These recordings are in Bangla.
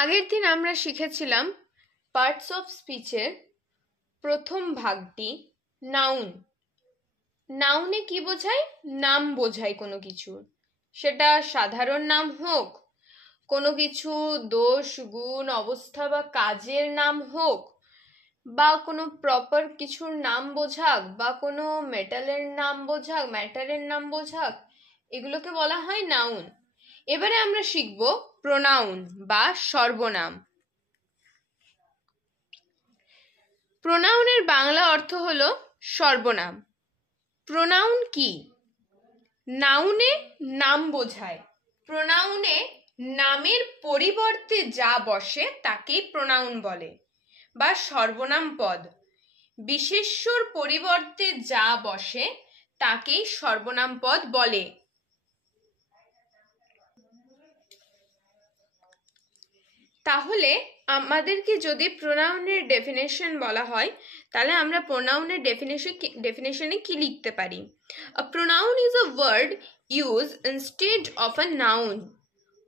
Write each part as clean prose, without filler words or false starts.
আগের দিন আমরা শিখেছিলাম পার্টস অফ স্পিচের প্রথম ভাগটি নাউন। নাউনে কি বোঝায়? নাম বোঝায় কোনো কিছুর, সেটা সাধারণ নাম হোক, কোনো কিছু দোষ গুণ অবস্থা বা কাজের নাম হোক, বা কোনো প্রপার কিছুর নাম বোঝাক, বা কোনো মেটালের নাম বোঝাক, ম্যাটারের নাম বোঝাক, এগুলোকে বলা হয় নাউন। এবারে আমরা শিখব প্রোনাউন বা সর্বনাম। প্রোনাউনের বাংলা অর্থ হলো সর্বনাম। প্রোনাউন কি? নাউনে নাম বোঝায়। প্রোনাউনে নামের পরিবর্তে যা বসে তাকেই প্রোনাউন বলে, বা সর্বনাম পদ। বিশেষ্যর পরিবর্তে যা বসে তাকেই সর্বনাম পদ বলে। তাহলে আমাদেরকে যদি প্রোনাউনের ডেফিনেশন বলা হয়, তাহলে আমরা প্রোনাউনের ডেফিনেশনে কি লিখতে পারি? A pronoun is a word used instead of a noun.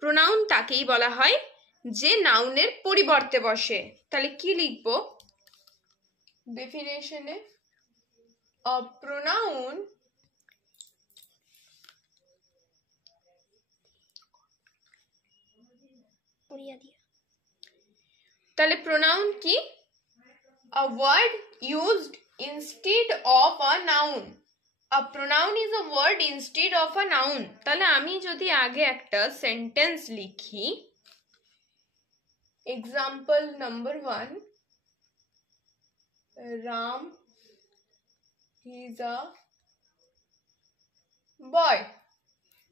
Pronoun তাকেই বলা হয় যে নাউনের পরিবর্তে বসে। তাহলে কি লিখব ডেফিনেশনে? A pronoun তাহলে প্রোনাউন কি? A word used instead of a noun. A pronoun is a word instead of a noun. তাহলে আমি যদি আগে একটা সেন্টেন্স লিখি, example number 1, Ram is a boy.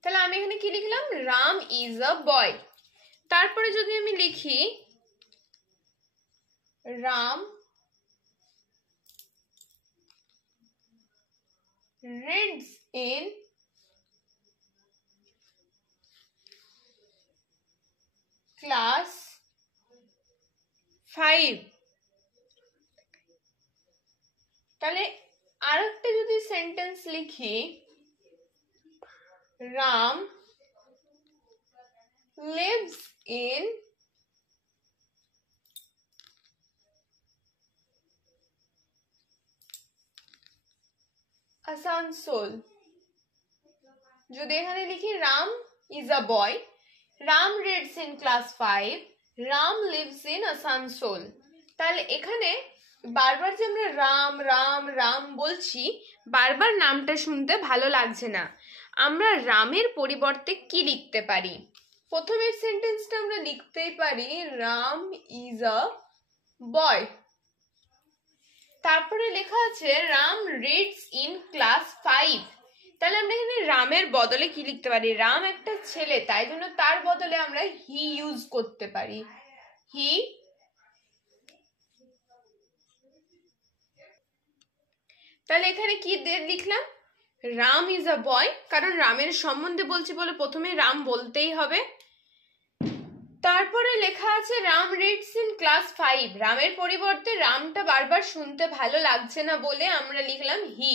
তাহলে আমি এখানে কি লিখলাম? Ram is a boy. তারপরে যদি আমি লিখি রাম reads in class 5. তাহলে আরেকটা যদি সেন্টেন্স লিখি রাম lives in আসানসোল। যদি এখানে লিখি Ram is a boy, Ram reads in class 5, Ram lives in Asansol. তাহলে এখানে বারবার যে আমরা রাম রাম রাম বলছি, বারবার নামটা শুনতে ভালো লাগছে না। আমরা রামের পরিবর্তে কি লিখতে পারি? প্রথমের সেন্টেন্সটা আমরা লিখতেই পারি রাম is a boy। তারপরে লেখা আছে রাম reads in class 5। তাহলে আমরা এখানে রামের বদলে কি লিখতে পারি? রাম একটা ছেলে, তাই জন্য তার বদলে আমরা হি ইউজ করতে পারি। হি। তাহলে এখানে কি লিখলাম? রাম ইজ আ বয়, কারণ রামের সম্বন্ধে বলছি বলে প্রথমে রাম বলতেই হবে। তারপরে লেখা আছে রাম রিডস ইন ক্লাস 5। রামের পরিবর্তে রামটা বারবার শুনতে ভালো লাগছে না বলে আমরা লিখলাম হি।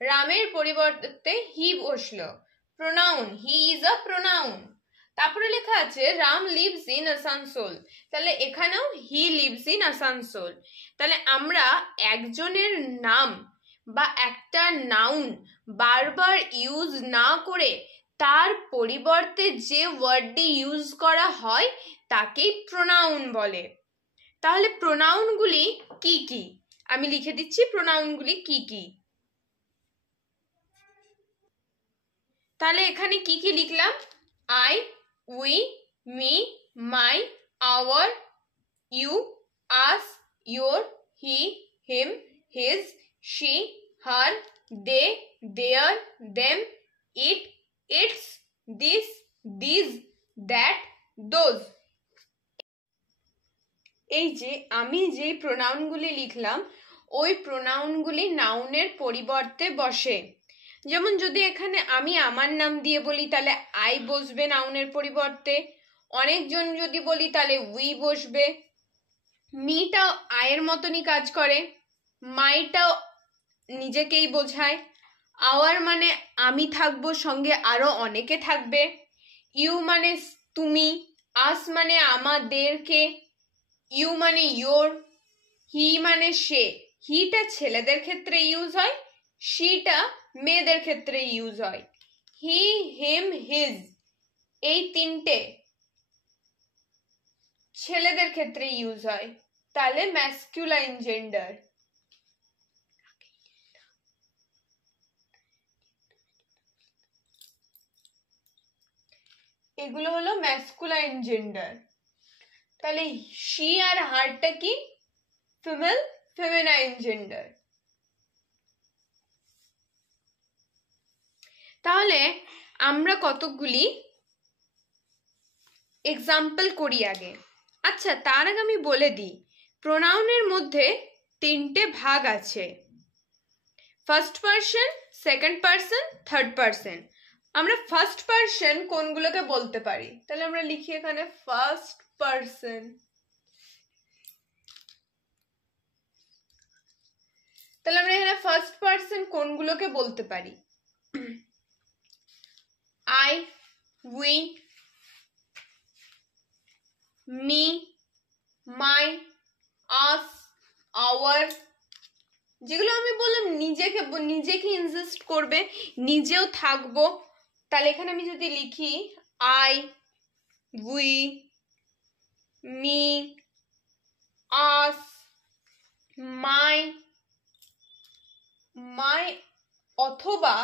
রামের পরিবর্তে হি বসলো। Pronoun, he is a pronoun. তারপরে লেখা আছে রাম লিভস ইন আসানসোল। তাহলে এখানেও হি লিভস ইন আসানসোল। তাহলে আমরা একজনের নাম বা একটা নাউন বারবার ইউজ না করে তার পরিবর্তে যে ওয়ার্ডটি ইউজ করা হয় তাকেই প্রোনাউন বলে। তাহলে প্রোনাউনগুলি কি কি? আমি লিখে দিচ্ছি প্রোনাউনগুলি কি কি। তাহলে এখানে কি কি লিখলাম? I, we, me, my, our, you, us, your, he, him, his, she, her, they, their, them, it, its, this, these, that, those. এই যে আমি যেই প্রোনাউনগুলি লিখলাম, ওই প্রোনাউনগুলি নাউনের পরিবর্তে বসে। যেমন যদি এখানে আমি আমার নাম দিয়ে বলি তাহলে আই বসবে নাউনের পরিবর্তে। অনেকজন যদি বলি তাহলে উই বসবে। মিটাও আয়ের মতনই কাজ করে। মাইটাও নিজেকেই বোঝায়। আওয়ার মানে আমি থাকবো, সঙ্গে আরো অনেকে থাকবে। ইউ মানে তুমি, আস মানে আমাদেরকে, ইউ মানে ইয়োর, হি মানে সে। হিটা ছেলেদের ক্ষেত্রে ইউজ হয়, শিটা মেয়েদের ক্ষেত্রে ইউজ হয়। হি, হিম, হিজ এই তিনটে ছেলেদের ক্ষেত্রে ইউজ হয়, তাহলে ম্যাসকুলাইন জেন্ডার। এগুলো হলো ম্যাসকুলাইন জেন্ডার। তাহলে শি আর হারটা কি? Female, feminine gender. তাহলে আমরা কতগুলি এক্সাম্পল করি আগে। আচ্ছা, তার আগে আমি বলে দিই, প্রোনাউনের মধ্যে তিনটে ভাগ আছে, first person, second person, third person. আমরা ফার্স্ট পারসন কোনগুলোকে বলতে পারি? তাহলে আমরা লিখি এখানে ফার্স্ট পারসন। তাহলে আমরা এখানে ফার্স্ট পারসন কোনগুলোকে বলতে পারি? I, we, me, my, us, our. যেগুলো আমি বললাম নিজেকে ইনজিস্ট করবে, নিজেও থাকবো। তাহলে এখানে আমি যদি লিখি আই, উই, মি, আস, মাই, মাই, অথবা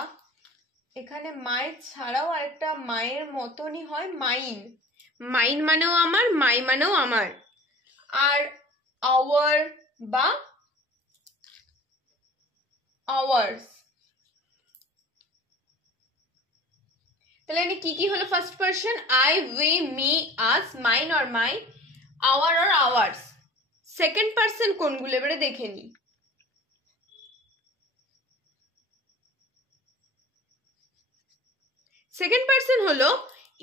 এখানে মায়ের ছাড়াও আরেকটা মায়ের মতনই হয় মাইন। মাইন মানেও আমার, মাই মানেও আমার। আর আওয়ার বা আওয়ার্স। তাহলে এখানে কি কি হলো first person? I, we, me, us, mine আর মাই, আওয়ার আর আওয়ার্স। সেকেন্ড পারসন কোনগুলো এবারে দেখে নি। সেকেন্ড পারসন হলো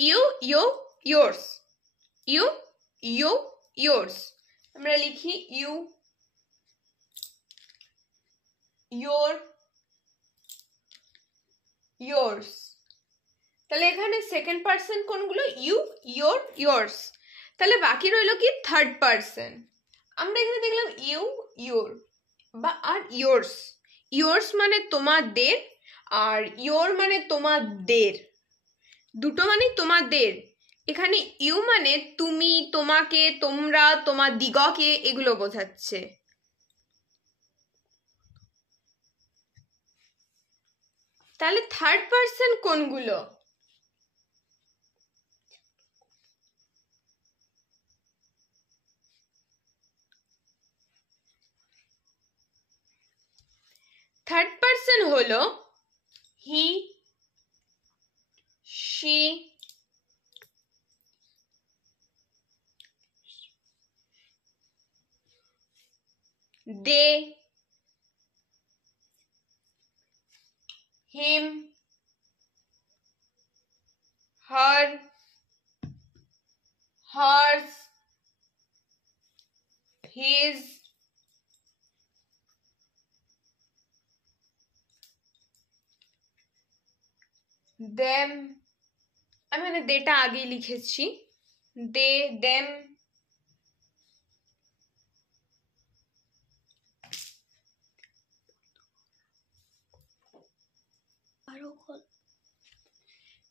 you, you, yours. You, you, yours. আমরা লিখি ইউ, ইয়োর, ইয়োর্স। তাহলে এখানে সেকেন্ড পারসন কোনগুলো? You, your, yours. তাহলে বাকি রইল কি? Third person. আমরা এখানে দেখলাম ইউ, ইয়োর বা আর ইয়োর্স। ইয়োর্স মানে তোমাদের, আর ইয়োর মানে তোমাদের, দুটো মানে তোমাদের। এখানে ইউ মানে তুমি, তোমাকে, তোমরা, তোমার দিগকে, এগুলো বোঝাচ্ছে। তাহলে থার্ড পারসন কোনগুলো? থার্ড পারসন হলো he, she, they, him, her, hers, his, them. আমি মানে দেটা আগেই লিখেছি, দে, দেম।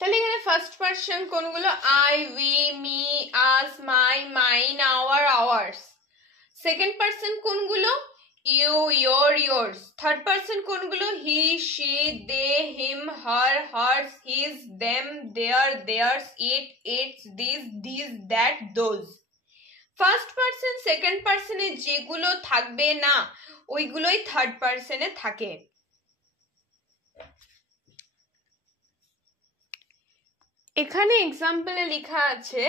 তাহলে এখানে ফার্স্ট পারসন কোনগুলো? I, we, me, us, my, mine, our, ours. Second person কোনগুলো? You, your, yours. Third person কোনগুলো? He, she, they, him, her, hers, his, them, their, theirs, it, its, this, this, that, those. First person second পারসনে যেগুলো থাকবে না ওইগুলোই থার্ড পারসনে থাকে। এখানে এক্সাম্পলে লেখা আছে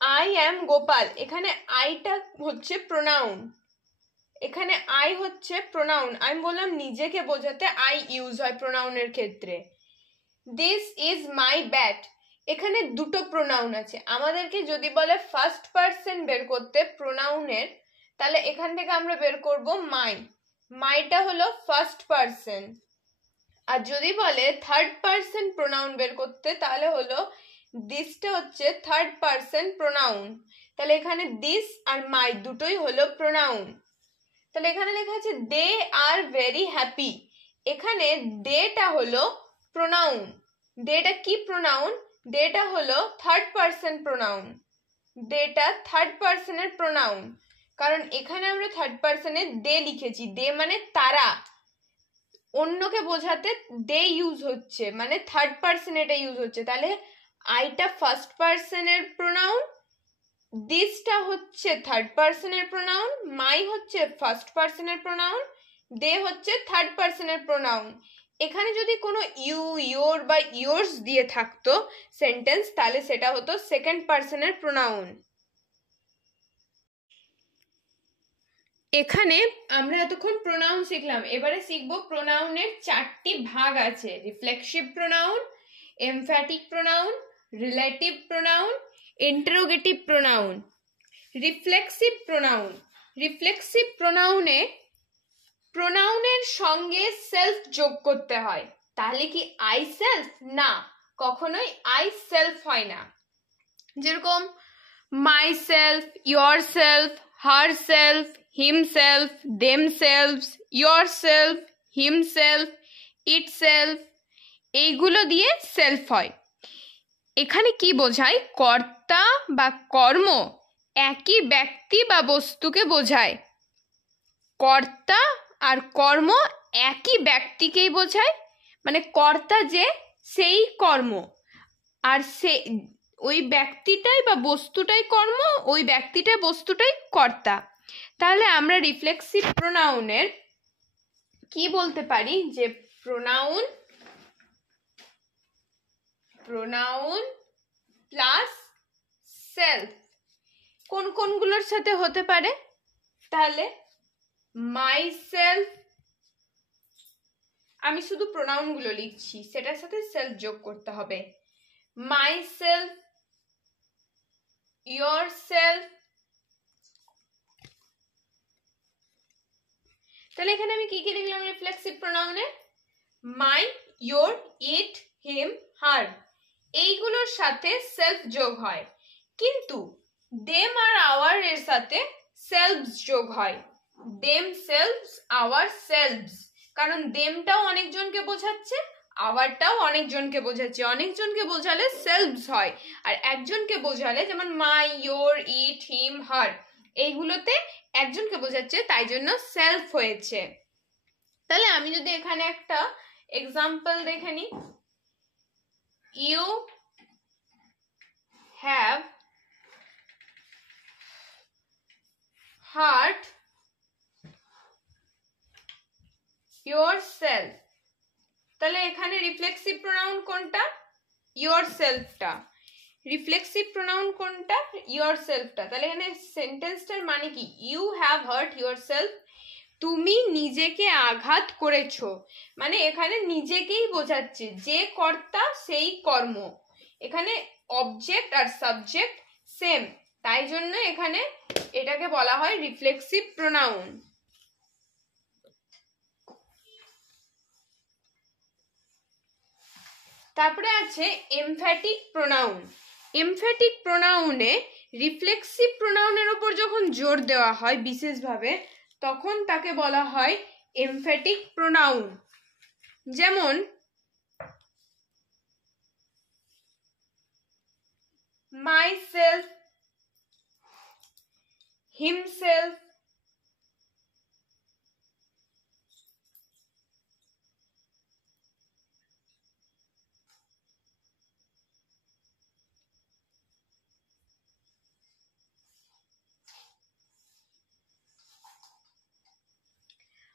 আই অ্যাম গোপাল। এখানে আইটা হচ্ছে প্রোনাউন, এখানে আই হচ্ছে প্রোনাউন। আমি বললাম নিজেকে বোঝাতে আই ইউজ হয় প্রোনাউনের ক্ষেত্রে। দিস ইজ মাই ব্যাট, এখানে দুটো প্রোনাউন আছে। আমাদেরকে যদি বলে ফার্স্ট পারসন বের করতে প্রোনাউনের, তাহলে এখান থেকে আমরা বের করব মাই। মাইটা হলো ফার্স্ট পারসন। আর যদি বলে থার্ড পারসন প্রোনাউন বের করতে, তাহলে হলো দিসটা হচ্ছে থার্ড পারসন প্রোনাউন, তাহলে এখানে দিস আর মাই দুটোই হলো প্রোনাউন। তাহলে এখানে লেখা আছে দে আর ভেরি হ্যাপি, এখানে দেটা হলো প্রোনাউন। দেটা কি প্রোনাউন? দেটা হলো থার্ড পারসন প্রোনাউন। দেটা থার্ড পারসনের প্রোনাউন, কারণ এখানে আমরা থার্ড পারসনে দে লিখেছি। দে মানে তারা, অন্যকে বোঝাতে দে ইউজ হচ্ছে, মানে থার্ড পারসন এটা ইউজ হচ্ছে। তাহলে আইটা ফার্স্ট পারসনের প্রোনাউন, দিসটা হচ্ছে থার্ড পারসনের প্রোনাউন, মাই হচ্ছে ফার্স্ট পারসনের প্রোনাউন, দে হচ্ছে থার্ড পারসনের প্রোনাউন। এখানে যদি কোনো ইউ, ইয়োর বা ইয়োর্স দিয়ে থাকতো সেন্টেন্স, তাহলে সেটা হতো সেকেন্ড পারসনের প্রোনাউন। এখানে আমরা এতক্ষণ প্রোনাউন শিখলাম, এবারে শিখবো প্রোনাউনের চারটি ভাগ আছে: reflexive pronoun, emphatic pronoun, relative pronoun, interrogative pronoun. Reflexive pronoun, reflexive প্রোনাউনে প্রোনাউনের সঙ্গে সেলফ যোগ করতে হয়। তাহলে কি আই সেলফ? না, কখনোই আই সেলফ হয় না। যেরকম my self, your self, her self, himself, themselves, yourself, himself, itself, এইগুলো দিয়ে সেলফ হয়। এখানে কি বোঝায়? কর্তা বা কর্ম একই ব্যক্তি বা বস্তুকে বোঝায়। কর্তা আর কর্ম একই ব্যক্তিকেই বোঝায়, মানে কর্তা যে সেই কর্ম, আর সে ওই ব্যক্তিটাই বা বস্তুটাই কর্ম, ওই ব্যক্তিটা বস্তুটাই কর্তা। তাহলে আমরা রিফ্লেক্সিভ প্রোনাউনের কি বলতে পারি? যে প্রোনাউন প্লাস সেলফ কোন কোনগুলোর সাথে হতে পারে? তাহলে মাই সেলফ, আমি শুধু প্রোনাউন গুলো লিখছি, সেটার সাথে সেলফ যোগ করতে হবে। My self, your self. তাহলে এখানে আমি কি কি লিখলাম রিফ্লেক্সিভ প্রোনাউনে? মাই, ইয়োর, ইট, হিম, হার, এইগুলোর সাথে সেলফ যোগ হয়, কিন্তু দেম আর আওয়ার এর সাথে সেলফস যোগ হয়। দেম সেলভস, আওয়ার সেলভস, কারণ দেমটাও অনেকজনকে বোঝাচ্ছে, আওয়ারটাও অনেকজনকে বোঝাচ্ছে। অনেকজনকে বোঝালে সেলভস হয়, আর একজনকে বোঝালে, যেমন মাই, ইয়োর, ইট, হিম, হার, এইগুলোতে একজনকে বোঝাচ্ছে, তাই জন্য সেলফ হয়েছে। তাহলে আমি যদি এখানে একটা এক্সাম্পল দেখে নিই, ইউ হ্যাভ হার্ট yourself, তাহলে এখানে রিফ্লেক্সিভ প্রোনাউন কোনটা? yourselfটা। রিফ্লেক্সিভ প্রোনাউন কোনটা? yourselfটা। তাহলে এখানে সেন্টেন্সটার মানে কি? ইউ হ্যাভ হার্ট yourself, তুমি নিজেকে আঘাত করেছো, মানে এখানে নিজেকেই বোঝাচ্ছে, যে কর্তা সেই কর্ম। এখানে অবজেক্ট আর সাবজেক্ট সেম, তাই জন্য এখানে এটাকে বলা হয় রিফ্লেক্সিভ প্রোনাউন। তারপরে আছে এমফ্যাটিক প্রোনাউন। এমফ্যাটিক প্রোনাউনে রিফ্লেক্সিভ প্রোনাউনের উপর যখন জোর দেওয়া হয় বিশেষভাবে, তখন তাকে বলা হয় এমফ্যাটিক প্রোনাউন। যেমন মাইসেলফ, হিমসেলফ,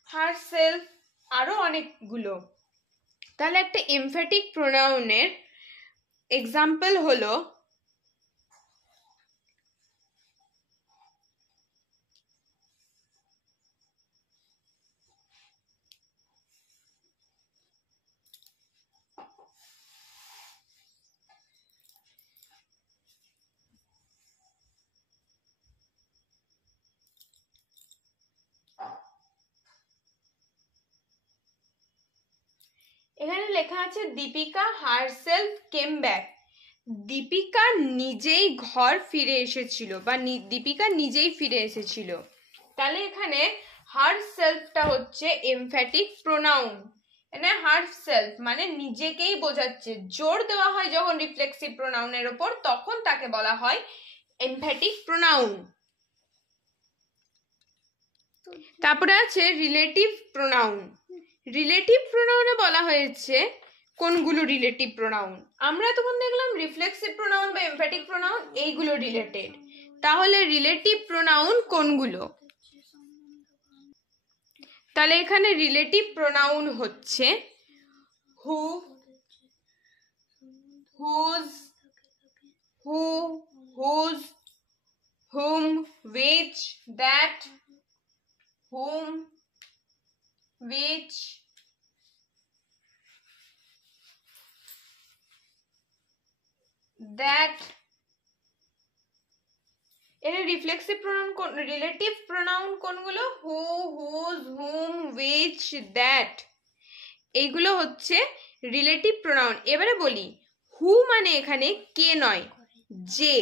হারসেলফ, আরো অনেকগুলো। তাহলে একটা এমফ্যাটিক প্রোনাউনের এক্সাম্পল হলো এখানে লেখা আছে Deepika herself came back. Deepika নিজেই ঘর ফিরে এসেছিল বা দীপিকা নিজেই ফিরে এসেছিল। তাহলে এখানে হার সেলফটা হচ্ছে এমফ্যাটিক প্রোনাউন। এখানে হার সেলফ মানে নিজেকেই বোঝাচ্ছে। জোর দেওয়া হয় যখন রিফ্লেক্সিভ প্রোনাউনের ওপর, তখন তাকে বলা হয় এমফ্যাটিক প্রোনাউন। তারপরে আছে রিলেটিভ প্রোনাউন। রিলেটিভ প্রোনাউনে বলা হয়েছে কোনগুলো রিলেটিভ প্রোনাউন? আমরা তখন দেখলাম রিফ্লেক্সিভ প্রোনাউন বা এমফ্যাটিক প্রোনাউন এইগুলো রিলেটেড। তাহলে রিলেটিভ প্রোনাউন কোনগুলো? তাহলে এখানে রিলেটিভ প্রোনাউন হচ্ছে who, whose, who, whose, whom, which, that, whom, which, that। এর রিফ্লেক্সিভ প্রোনাউন কোন, রিলেটিভ প্রোনাউন কোনগুলো? Who, whose, whom, which, that, এইগুলো হচ্ছে রিলেটিভ প্রোনাউন। এবারে বলি, হু মানে এখানে কে নয়, যে।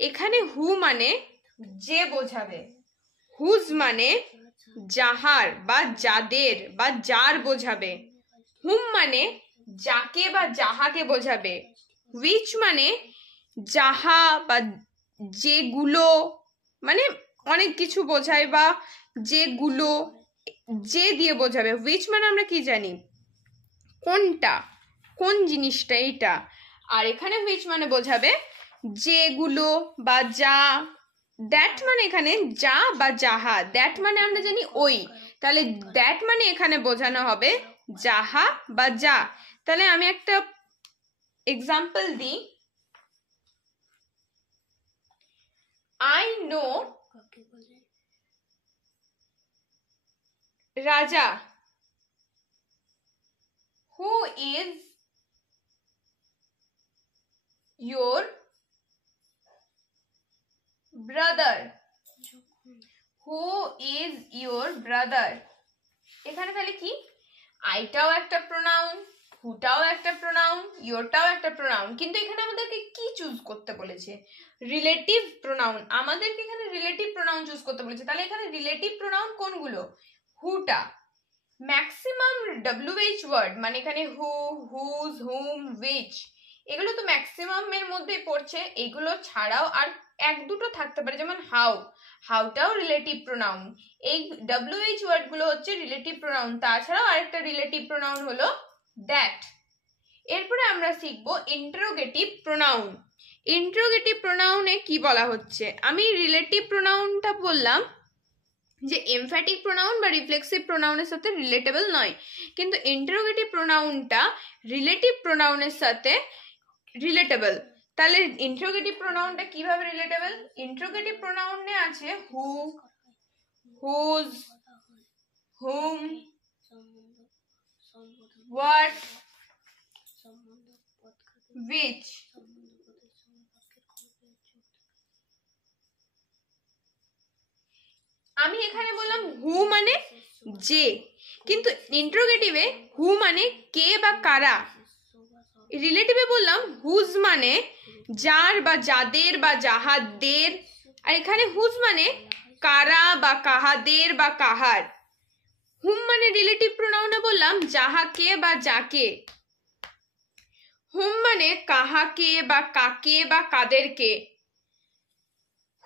এখানে হু মানে যে বোঝাবে, হুজ মানে যাহার বা যাদের বা যার বোঝাবে, হুম মানে যাকে বা যাহাকে বোঝাবে, which মানে যাহা বা যেগুলো, মানে অনেক কিছু বোঝায় বা যেগুলো, যে দিয়ে বোঝাবে। which মানে আমরা কি জানি, কোনটা, কোন জিনিসটা এইটা। আর এখানে which মানে বোঝাবে যেগুলো বা যা। দ্যাট মানে এখানে যা বা যাহা, দ্যাট মানে আমরা জানি ওই, তাহলে দ্যাট মানে এখানে বোঝানো হবে যাহা বা যা। তাহলে আমি একটা এক্সাম্পল দিই। I know Raja who is your brother, who is your brother। এখানে তাহলে কি, আইটাও একটা প্রোনাউন, হুটাও একটা প্রোনাউন, ইয়োরটাও একটা প্রোনাউন, কিন্তু এখানে আমাদেরকে কি চুজ করতে বলেছে? Relative pronoun. আমাদেরকে এখানে রিলেটিভ প্রোনাউন চুজ করতে বলেছে। তাহলে এখানে রিলেটিভ প্রোনাউন কোনগুলো? হুটা। ম্যাক্সিমাম WH ওয়ার্ড মানে এখানে হু, হুজ, হুম, which, এগুলো তো ম্যাক্সিমাম এর মধ্যে পড়ছে। এগুলো ছাড়াও আর এক দুটো থাকতে পারে, যেমন হাউ, হাউটাও রিলেটিভ প্রোনাউন। এই WH ওয়ার্ড গুলো হচ্ছে রিলেটিভ প্রোনাউন। তাছাড়াও আরেকটা রিলেটিভ প্রোনাউন হলো দ্যাট। এরপরে আমরা শিখবো ইন্টারোগেটিভ প্রোনাউন। ইন্টারোগেটিভ প্রোনাউনে কি বলা হচ্ছে? আমি রিলেটিভ প্রোনাউনটা বললাম যে এমফ্যাটিক প্রোনাউন বা রিফ্লেক্সিভ প্রোনাউনের সাথে রিলেটেবল নয়, কিন্তু ইন্টারোগেটিভ প্রোনাউনটা রিলেটিভ প্রোনাউনের সাথে রিলেটেবল। তাহলে ইন্টারোগেটিভ প্রোনাউনটা কিভাবে রিলেটেবল? ইন্টারোগেটিভ প্রোনাউনে আছে হু, হুজ, হুম, হোয়াট, which। আমি এখানে বললাম হু মানে যে, কিন্তু ইন্টারোগেটিভে হু মানে কে বা কারা। রিলেটিভে বললাম হুজ মানে যার বা যাদের বা যাহাদের, আর এখানে হুজ মানে কারা বা কাহাদের বা কাহার। হুম মানে রিলেটিভ প্রোনাউনে বললাম যাহাকে বা যাকে। হুম মানে কাহাকে বা কাকে বা কাদেরকে।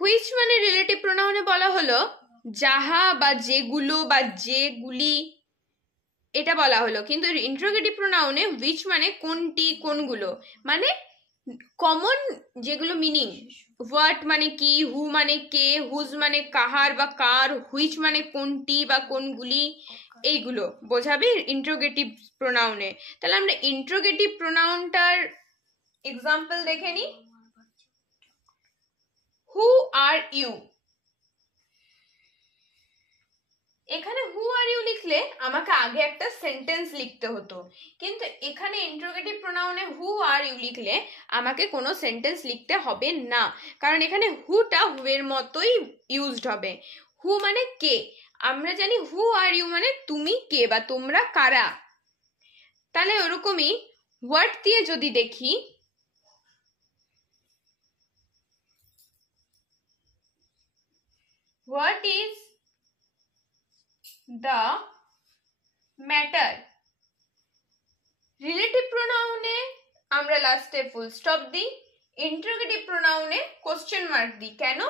হুইচ মানে রিলেটিভ প্রোনাউনে বলা হলো যাহা বা যেগুলো বা যেগুলি, এটা বলা হলো। কিন্তু ইন্টারোগেটিভ প্রোনাউনে which মানে কোনটি, কোনগুলো, মানে কমন যেগুলো মিনিং। হোয়াট মানে কি, হু মানে কে, হুজ মানে কাহার বা কার, হুইচ মানে কোনটি বা কোনগুলি, এইগুলো বোঝাবে ইন্টারোগেটিভ প্রোনাউনে। তাহলে আমরা ইন্টারোগেটিভ প্রোনাউনটার এক্সাম্পল দেখে নিই। হু আর ইউ। এখানে হু আর ইউ লিখলে আমাকে আগে একটা সেন্টেন্স লিখতে হতো, কিন্তু এখানে ইন্টারোগেটিভ প্রোনাউনে হু আর ইউ লিখলে আমাকে কোনো সেন্টেন্স লিখতে হবে না, কারণ এখানে হুটা হু এর মতোই ইউজড হবে। হু মানে কে, আমরা জানি হু আর ইউ মানে তুমি কে বা তোমরা কারা। তাহলে ওরকমই হোয়াট দিয়ে যদি দেখি, what is the matter. Relative প্রোনাউনে আমরা লাস্টে ফুল স্টপ দিই, ইন্টারোগেটিভ প্রোনাউনে কোশ্চেন মার্ক দিই। কেন?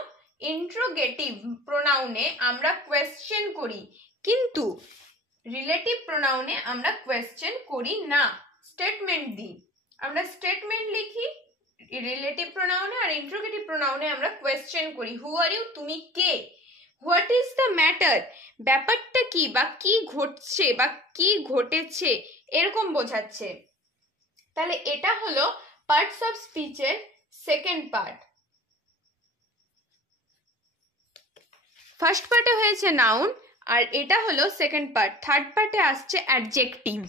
ইন্টারোগেটিভ প্রোনাউনে আমরা কোয়েশ্চেন করি, কিন্তু রিলেটিভ প্রোনাউনে আমরা কোয়েশ্চেন করি না, স্টেটমেন্ট দিই। আমরা স্টেটমেন্ট লিখি রিলেটিভ প্রোনাউনে, আর ইন্টারোগেটিভ প্রোনাউনে আমরা কোয়েশ্চেন করি। হু আর ইউ, তুমি কে। হোয়াট ইজ দ্য ম্যাটার, ব্যাপারটা কি বা কি ঘটছে বা কি ঘটেছে এরকম বোঝাচ্ছে। তাহলে এটা হলো পার্টস অফ স্পিচের সেকেন্ড পার্ট। ফার্স্ট পার্টে হয়েছে নাউন, আর এটা হলো সেকেন্ড পার্ট। থার্ড পার্টে আসছে অ্যাডজেক্টিভ।